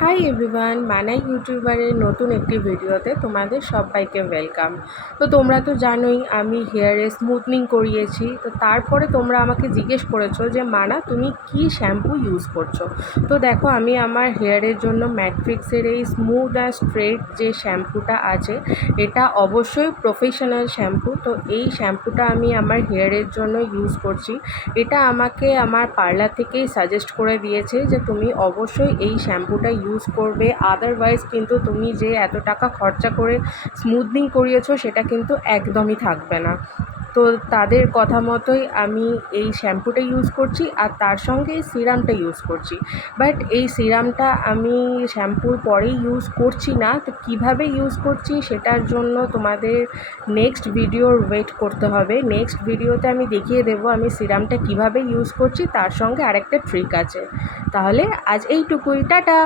Hi everyone, মানাই ইউটিউবারের নতুন একটি ভিডিওতে তোমাদের সবাইকে ওয়েলকাম। তো তোমরা তো জানোই আমি হেয়ারে স্মুথনিং করিয়েছি। তো তারপরে তোমরা আমাকে জিজ্ঞেস করেছো যে মানা তুমি কি শ্যাম্পু ইউজ করছো। তো দেখো, আমি আমার হেয়ারের জন্য ম্যাট্রিক্সের এই স্মুথ অ্যান্ড স্ট্রেট যে শ্যাম্পুটা আছে, এটা অবশ্যই প্রফেশনাল শ্যাম্পু। তো এই শ্যাম্পুটা আমি আমার হেয়ারের জন্য ইউজ করছি। এটা আমাকে আমার পার্লার থেকেই সাজেস্ট করে দিয়েছে যে তুমি অবশ্যই এই শ্যাম্পুটা ইউজ করবে, আদারওয়াইজ কিন্তু তুমি যে এত টাকা খরচা করে স্মুথনিং করিয়েছো সেটা কিন্তু একদমই থাকবে না। তো তাদের কথা মতোই আমি এই শ্যাম্পুটা ইউজ করছি আর তার সঙ্গে এই সিরামটা ইউজ করছি। বাট এই সিরামটা আমি শ্যাম্পুর পরেই ইউজ করছি না। তো কীভাবে ইউজ করছি সেটার জন্য তোমাদের নেক্সট ভিডিওর ওয়েট করতে হবে। নেক্সট ভিডিওতে আমি দেখিয়ে দেবো আমি সিরামটা কিভাবে ইউজ করছি, তার সঙ্গে আরেকটা ট্রিক আছে। তাহলে আজ এইটুকুই, টাটা।